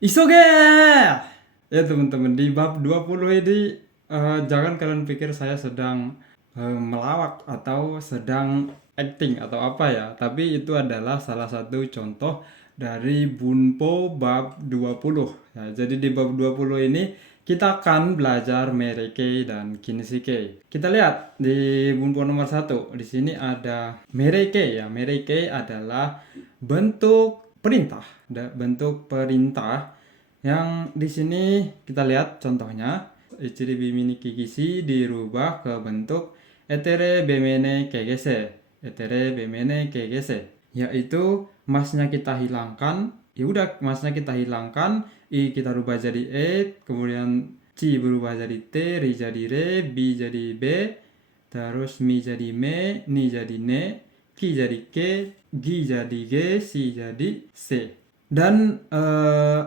Isoge! Ya teman-teman, di bab 20 ini jangan kalian pikir saya sedang melawak atau sedang acting atau apa ya. Tapi itu adalah salah satu contoh dari Bunpo bab 20. Ya, jadi di bab 20 ini kita akan belajar Merekei dan Kinshikei. Kita lihat di Bunpo nomor 1. Di sini ada Merekei ya. Merekei adalah bentuk perintah, bentuk perintah yang di sini kita lihat contohnya. Ichiri bimi ni kikisi dirubah ke bentuk etere bemene kegese. Etere bemene kegese. Yaitu masnya kita hilangkan. Ya udah, masnya kita hilangkan, i kita rubah jadi e, kemudian ci berubah jadi t, ri jadi re, bi jadi b, terus mi jadi me, ni jadi ne, ki jadi ke, gi jadi g, si jadi c. Dan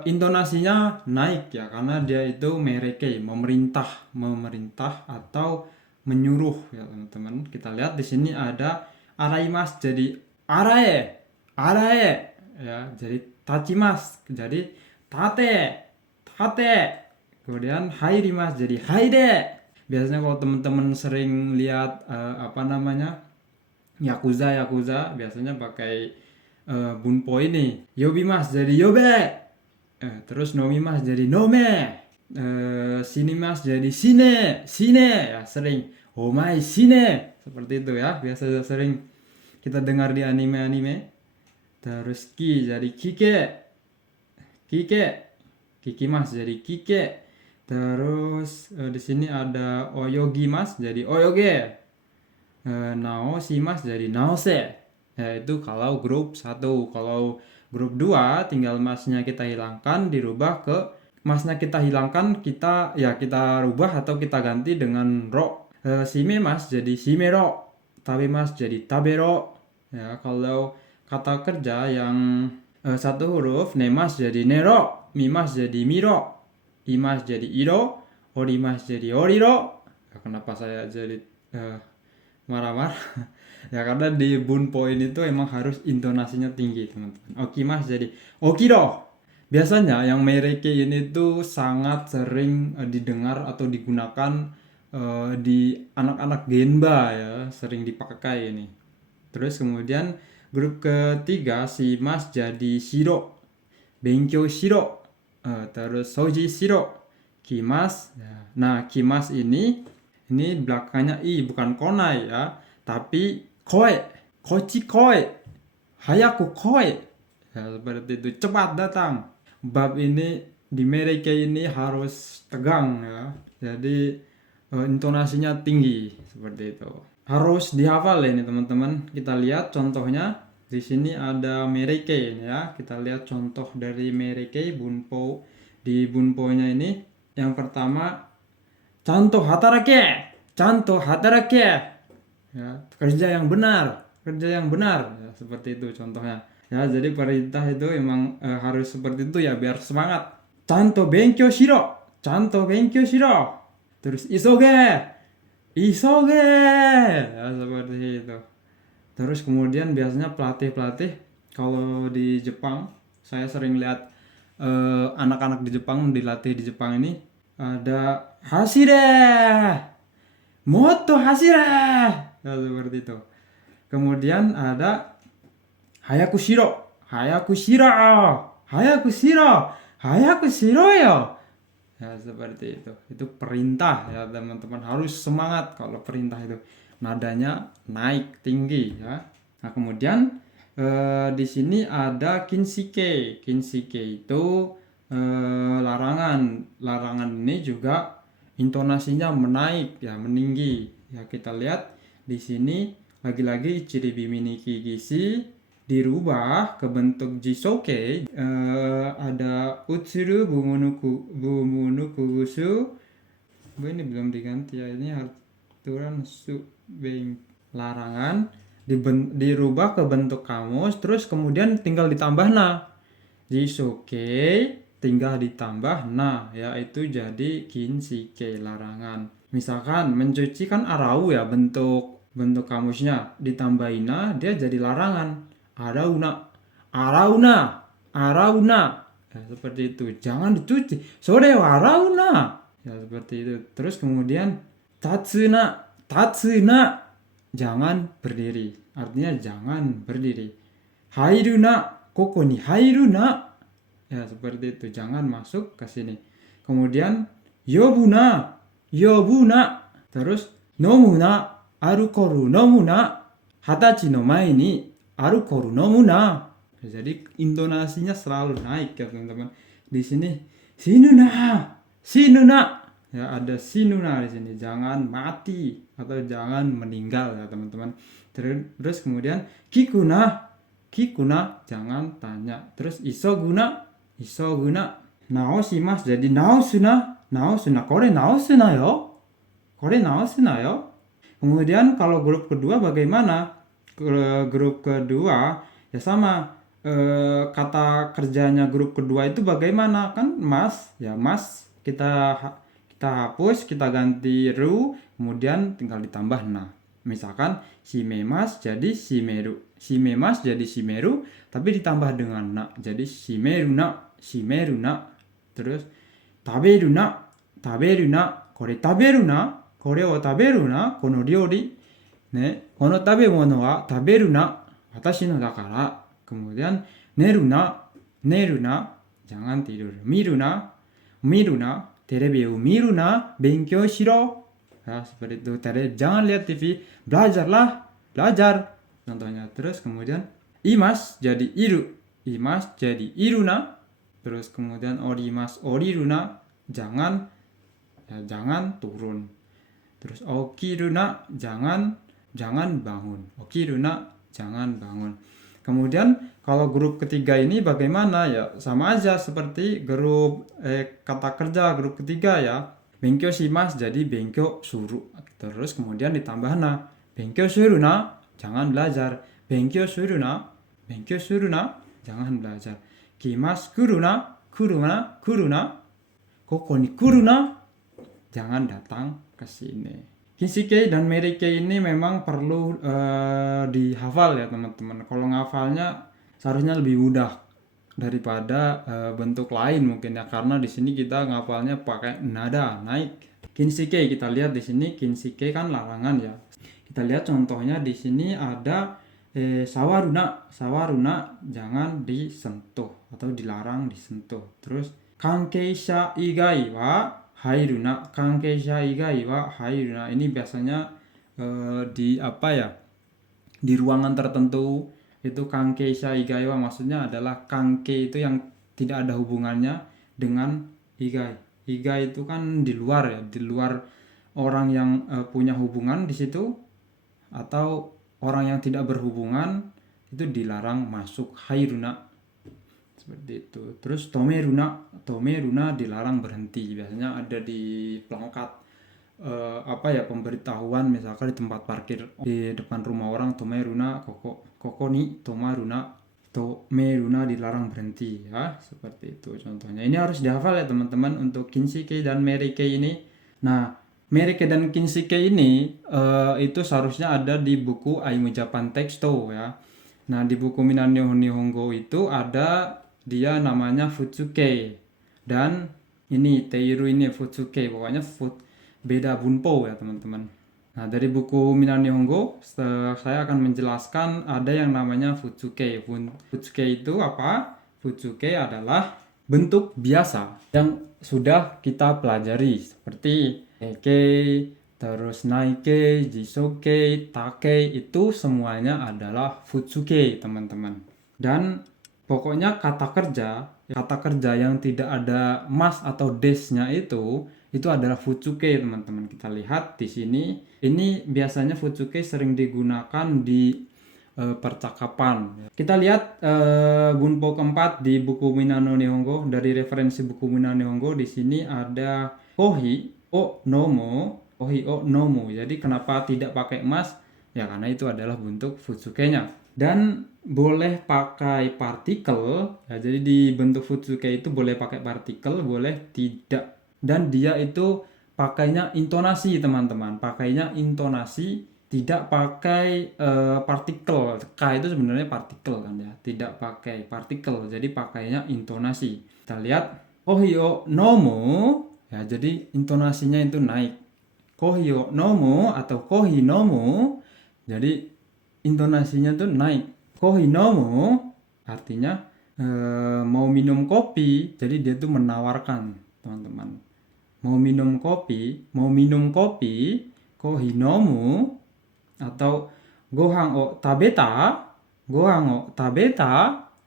intonasinya naik ya, karena dia itu mereke, memerintah atau menyuruh ya teman-teman. Kita lihat di sini ada araimas jadi arae, arae ya, jadi tachimas jadi tate, tate. Kemudian hairimas jadi haide. Biasanya kalau teman-teman sering lihat Yakuza biasanya pakai bunpo ini. Yobimas jadi yobe. Terus nomimas jadi nome. Sinimas jadi sine, sine ya, sering. Omae sine, seperti itu ya. Biasa sering kita dengar di anime-anime. Terus ki jadi kike, kike, kikimas jadi kike. Terus di sini ada oyogimas jadi oyoge. Naosimas jadi naose. Ya, itu kalau grup 1. Kalau grup 2 tinggal masnya kita hilangkan, dirubah ke masnya kita hilangkan, kita rubah atau kita ganti dengan ro. Shime mas jadi shimero, tabe mas jadi tabero. Ya, kalau kata kerja yang satu huruf, nemas jadi nero, mimas jadi miro, imas jadi iro, orimas jadi oriro. Ya, kenapa saya jadi marah-marah? Ya karena di bunpo ini tuh emang harus intonasinya tinggi teman-teman. Okimas jadi okiro. Biasanya yang mereke ini tuh sangat sering didengar atau digunakan di anak-anak genba ya, sering dipakai ini. Terus kemudian grup ketiga, si mas jadi shiro, benkyou shiro. Terus soji shiro, kimas. Nah kimas ini belakangnya i, bukan konai ya, tapi koe, kochi koe, hayaku koe. Ya, seperti itu, cepat datang. Bab ini di mereke ini harus tegang ya. Jadi intonasinya tinggi seperti itu. Harus dihafal ini teman-teman. Kita lihat contohnya. Di sini ada mereke ya. Kita lihat contoh dari mereke bunpo. Di bunponya ini yang pertama, chanto hatarake, chanto hatarake. Ya, kerja yang benar ya, seperti itu contohnya ya. Jadi perintah itu emang harus seperti itu ya, biar semangat. Chanto benkyou shiro, chanto benkyou shiro. Terus isoge, isoge ya, seperti itu. Terus kemudian biasanya pelatih kalau di Jepang, saya sering lihat anak-anak di Jepang dilatih di Jepang ini ada hashire, moto hashire. Ya, seperti itu. Kemudian ada hayaku shiro, hayaku shiro, hayaku shiro, hayaku shiro yo. Ya, seperti itu. Itu perintah ya teman-teman, harus semangat kalau perintah itu. Nadanya naik tinggi ya. Nah, kemudian di sini ada kinshike. Kinshike itu larangan. Larangan ini juga intonasinya menaik ya, meninggi. Ya, kita lihat di sini lagi-lagi ciri bimini kigisi dirubah ke bentuk jisoke. Ada utsuru bumunuku gusu. Ini belum diganti ya, ini aturan subeng. Larangan dirubah ke bentuk kamus, terus kemudian tinggal ditambah na. Jisoke tinggal ditambah na, yaitu jadi kinshike, larangan. Misalkan mencuci kan arau ya, bentuk kamusnya, ditambahin na, dia jadi larangan. Arauna, arauna, arauna. Ya, seperti itu. Jangan dicuci. Sore wa arauna. Ya, seperti itu. Terus kemudian tatsuna. Tatsuna. Jangan berdiri. Artinya jangan berdiri. Hairuna. Koko ni hairuna. Ya, seperti itu. Jangan masuk ke sini. Kemudian yobuna. Yobuna. Terus nomuna. Arukoru nomuna. Hatachi no mae ni arukoru nomuna. Jadi intonasinya selalu naik ya teman-teman. Di sini sinuna, sinuna. Ya, ada sinuna di sini. Jangan mati atau jangan meninggal ya teman-teman. Terus kemudian kikuna, kikuna jangan tanya. Terus isoguna, isoguna. Naoshimasu jadi naosuna, naosuna. Kore naosuna yo. Kore naosuna yo. Kemudian kalau grup kedua bagaimana? Grup kedua ya sama. Kata kerjanya grup kedua itu bagaimana? Kan mas, ya mas kita hapus, kita ganti ru, kemudian tinggal ditambah na. Misalkan shimemas jadi shimeru, shimemas jadi shimeru, tapi ditambah dengan na, jadi shimeruna, shimeruna. Terus taberuna, taberuna, kore taberuna, kore wo taberuna, kono ryori, ne, kono tabemono wa taberuna, watashi no dakara. Kemudian neruna, neruna, jangan tidur. Miruna, miruna, terebi o miruna, benkyou shiro. Ya, seperti itu. Jangan lihat TV, belajarlah, belajar. Contohnya. Terus kemudian imas jadi iru, imas jadi iruna. Terus kemudian orimas, oriruna, jangan, ya, jangan turun. Terus okiruna, jangan bangun. Okiruna, jangan bangun. Kemudian kalau grup ketiga ini bagaimana ya? Sama aja seperti grup kata kerja grup ketiga ya. Benkyou shimasu jadi benkyou suru. Terus kemudian ditambah na. Benkyou suruna, jangan belajar. Benkyou suruna, benkyou suruna, jangan belajar. Kimasu kuruna, kuruna, kuruna. Koko ni kuruna, jangan datang ke sini. Kinshikei dan Meirikei ini memang perlu dihafal ya teman-teman. Kalau ngafalnya seharusnya lebih mudah daripada bentuk lain mungkin ya, karena di sini kita ngafalnya pakai nada naik. Kinshikei kita lihat di sini, kinshikei kan larangan ya. Kita lihat contohnya di sini ada sawaruna, sawaruna jangan disentuh atau dilarang disentuh. Terus kankeisha igai wa hairuna, kankeisha igai wa hairuna. Ini biasanya di apa ya? Di ruangan tertentu itu kankeisha igai wa maksudnya adalah kanke itu yang tidak ada hubungannya dengan igai. Igai itu kan di luar ya, di luar orang yang punya hubungan di situ atau orang yang tidak berhubungan itu dilarang masuk. Hairuna seperti itu. Terus tomeruna, tomeruna dilarang berhenti. Biasanya ada di pelengkap apa ya, pemberitahuan misalkan di tempat parkir di depan rumah orang, tomeruna, koko ni tomaruna, tomeruna dilarang berhenti ya, seperti itu contohnya. Ini harus dihafal ya teman-teman untuk kinshikei dan meirikei ini. Nah, meirikei dan kinshikei ini itu seharusnya ada di buku Aimu Japan Texto ya. Nah, di buku Minan Nihongo itu ada dia namanya Futsukei, dan ini Teiru ini Futsukei, pokoknya beda bunpo ya teman-teman. Nah, dari buku Minan Nihongo saya akan menjelaskan ada yang namanya Futsukei. Futsukei itu apa? Futsukei adalah bentuk biasa yang sudah kita pelajari seperti Heikei, terus Naikei, Jisokei, Takei, itu semuanya adalah Futsukei teman-teman. Dan pokoknya kata kerja yang tidak ada mas atau desnya itu adalah Futsukei teman-teman. Kita lihat di sini, ini biasanya Futsukei sering digunakan di percakapan. Kita lihat bunpo keempat di buku Minan no Nihongo. Dari referensi buku Minan no Nihongo di sini ada kohi o nomo, kohi o nomo. Jadi kenapa tidak pakai mas? Ya karena itu adalah bentuk Futsukei-nya. Dan boleh pakai partikel ya, jadi di bentuk Futsukei itu boleh pakai partikel, boleh tidak. Dan dia itu pakainya intonasi teman-teman, pakainya intonasi, tidak pakai partikel. K itu sebenarnya partikel kan ya, tidak pakai partikel, jadi pakainya intonasi. Kita lihat kohio nomu, ya jadi intonasinya itu naik. Kohio nomu atau kohi nomu, jadi intonasinya tuh naik. Kohi nomu artinya mau minum kopi, jadi dia tuh menawarkan, teman-teman. Mau minum kopi, kohi nomu, atau gohan o tabeta,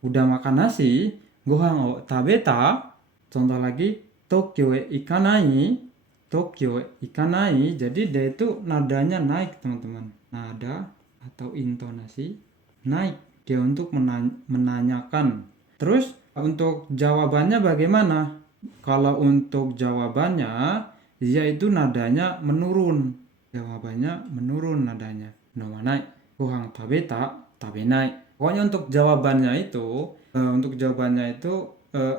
udah makan nasi, gohan o tabeta. Contoh lagi, Tokyo e ikanai, jadi dia itu nadanya naik, teman-teman. Nada atau intonasi naik, dia untuk menanyakan. Terus untuk jawabannya bagaimana? Kalau untuk jawabannya, dia itu nadanya menurun. Jawabannya menurun nadanya. Nomanai, gohan tabeta, tabenai. Pokoknya untuk jawabannya itu,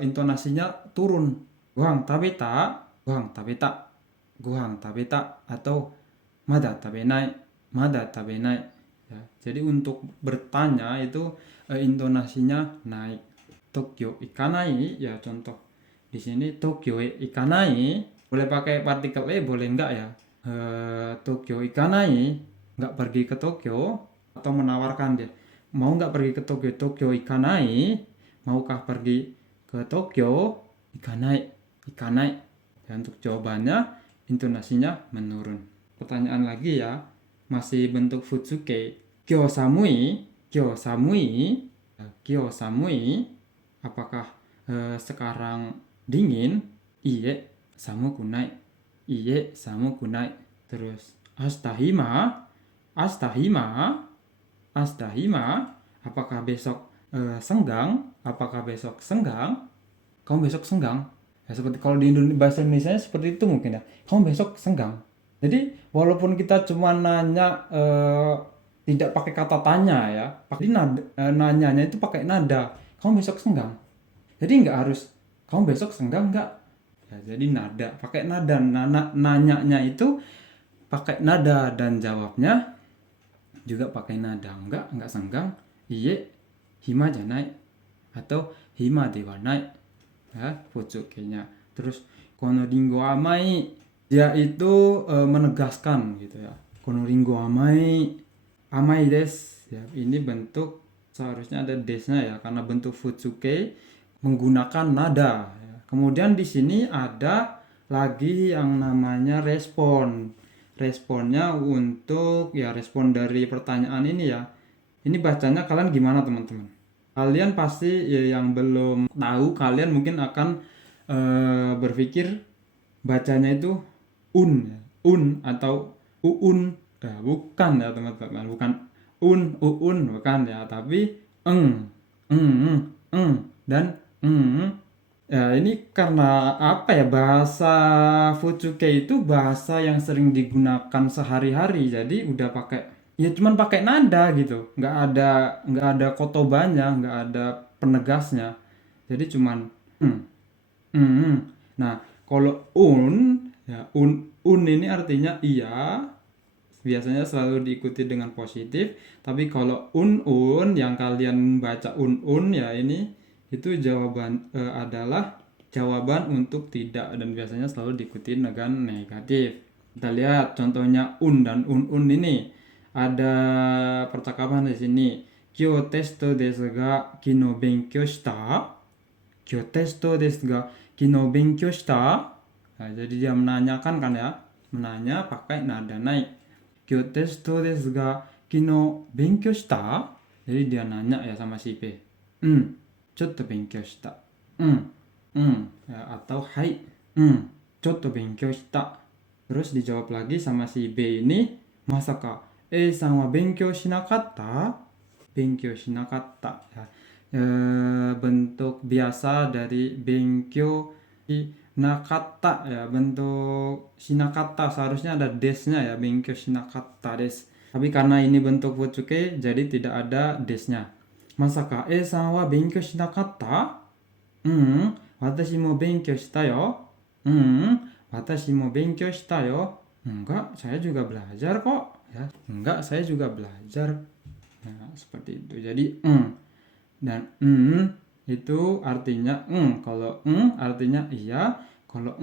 intonasinya turun. Gohan tabeta, gohan tabeta, gohan tabeta, atau mada tabenai, mada tabenai. Ya, jadi untuk bertanya itu intonasinya naik. Tokyo ikanai, ya contoh di sini Tokyo ikanai, boleh pakai partikel e, boleh enggak ya? Tokyo ikanai, enggak pergi ke Tokyo, atau menawarkan dia, mau enggak pergi ke Tokyo? Tokyo ikanai, maukah pergi ke Tokyo? Ikanai. Dan untuk jawabannya intonasinya menurun. Pertanyaan lagi ya, masih bentuk futsuke. Kyo samui, apakah sekarang dingin? Iye samu kunai. Terus astahima, apakah besok senggang? Kamu besok senggang? Ya, seperti kalau di bahasa Indonesia seperti itu mungkin ya. Kamu besok senggang. Jadi walaupun kita cuma nanya tidak pakai kata tanya ya, jadi nanyanya itu pakai nada. Kamu besok senggang? Jadi nggak harus kamu besok senggang nggak? Ya, jadi nada, pakai nada. Nanyanya itu pakai nada dan jawabnya juga pakai nada. Enggak senggang. Iye hima janai, atau hima dewanai. Ya, futsuke-nya. Terus kono ringo amai, dia itu menegaskan gitu ya. Kono ringo amai des. Ya, ini bentuk seharusnya ada desnya ya, karena bentuk futsuke menggunakan nada. Ya. Kemudian di sini ada lagi yang namanya respon. Responnya untuk ya respon dari pertanyaan ini ya. Ini bacanya kalian gimana, teman-teman? Kalian pasti ya, yang belum tahu, kalian mungkin akan berpikir bacanya itu un atau uun. Bukan ya, teman-teman, bukan uun, bukan ya, tapi dan ya ini karena apa ya, bahasa Futsuke itu bahasa yang sering digunakan sehari-hari, jadi udah pakai, ya cuman pakai nada gitu, nggak ada kotobannya, nggak ada penegasnya, jadi cuman nah kalau ya un ini artinya iya, biasanya selalu diikuti dengan positif. Tapi kalau un yang kalian baca un ya, ini itu jawaban adalah jawaban untuk tidak, dan biasanya selalu diikuti dengan negatif. Kita lihat contohnya un dan un ini. Ada percakapan di sini. Kyo testo desu ga kino benkyou shita? Kyo testo desu ga kino benkyou shita? Nah, jadi dia menanyakan kan ya. Menanya pakai nada naik. Kyo testo desu ga kino benkyou shita? Jadi dia nanya ya sama si B. Chotto benkyou shita. Ya, atau hai. Chotto benkyou shita. Terus dijawab lagi sama si B ini, masaka A-san wa benkyou shinakatta? Benkyou shinakatta. Ya. Bentuk biasa dari benkyou shinakatta ya, bentuk shinakatta seharusnya ada desnya ya, benkyou shinakatta des. Tapi karena ini bentuk futsuke, jadi tidak ada desnya. Masaka A-san wa benkyou shinakatta? Watashi mo benkyou shita yo. Watashi mo benkyou shita yo. Enggak, saya juga belajar kok. Ya, enggak, saya juga belajar. Nah, seperti itu. Jadi dan itu artinya kalau artinya iya, kalau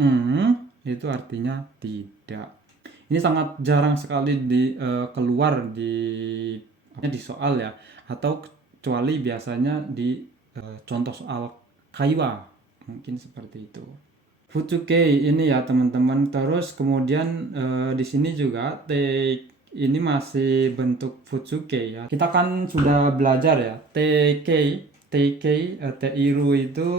itu artinya tidak. Ini sangat jarang sekali keluar di soal ya, atau kecuali biasanya di contoh soal kaiwa, mungkin seperti itu. Futsuke ini ya teman-teman. Terus kemudian di sini juga ini masih bentuk futsuke ya. Kita kan sudah belajar ya. Teiru itu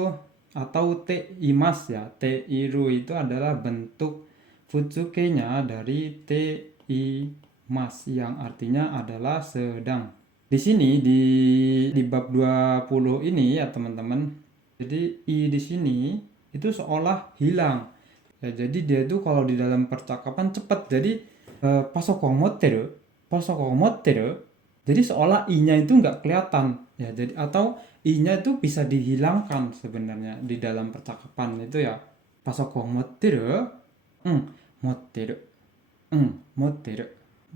atau teimas ya. Teiru itu adalah bentuk futsuke-nya dari teimas yang artinya adalah sedang. Di sini di bab 20 ini ya teman-teman. Jadi di sini itu seolah hilang. Ya, jadi dia itu kalau di dalam percakapan cepat. Jadi pasokomoteru. Jadi seolah i-nya itu nggak kelihatan. Ya, jadi atau i-nya itu bisa dihilangkan sebenarnya di dalam percakapan itu ya. Pasokomoteru, moteru, moteru.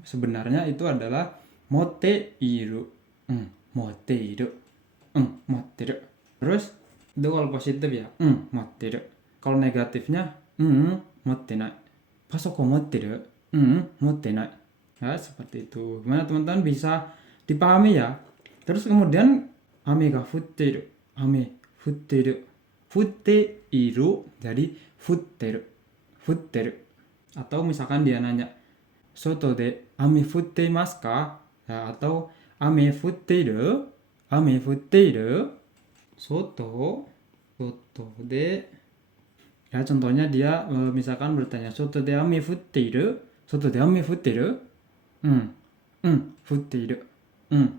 Sebenarnya itu adalah moteiru, moteiru, moteru. Terus itu kalau positif ya, moteru. Kalau negatifnya, mottenai. Pasoko motteru, mottenai. Ya, seperti itu. Gimana teman-teman bisa dipahami ya? Terus kemudian ame ga futteru, ame futteru, futteiru jadi futteru, futteru. Atau misalkan dia nanya, soto de ame futteimasu ka? Ya, atau ame futteiru, soto de, ya contohnya dia misalkan bertanya soto de ame futteiru, futteiru,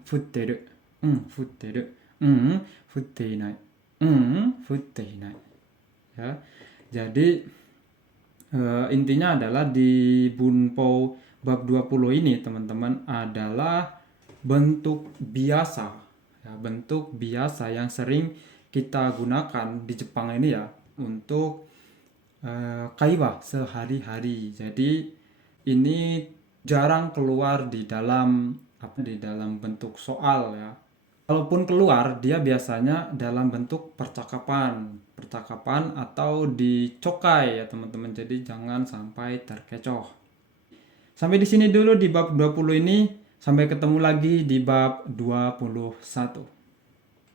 futteru, futteru, futteinai, futteinai. Ya, jadi intinya adalah di Bunpo bab 20 ini teman-teman adalah bentuk biasa ya, bentuk biasa yang sering kita gunakan di Jepang ini ya untuk kaiwa sehari-hari. Jadi ini jarang keluar di dalam bentuk soal ya. Kalaupun keluar, dia biasanya dalam bentuk percakapan atau dicokai ya teman-teman. Jadi jangan sampai terkecoh. Sampai di sini dulu di bab 20 ini. Sampai ketemu lagi di bab 21.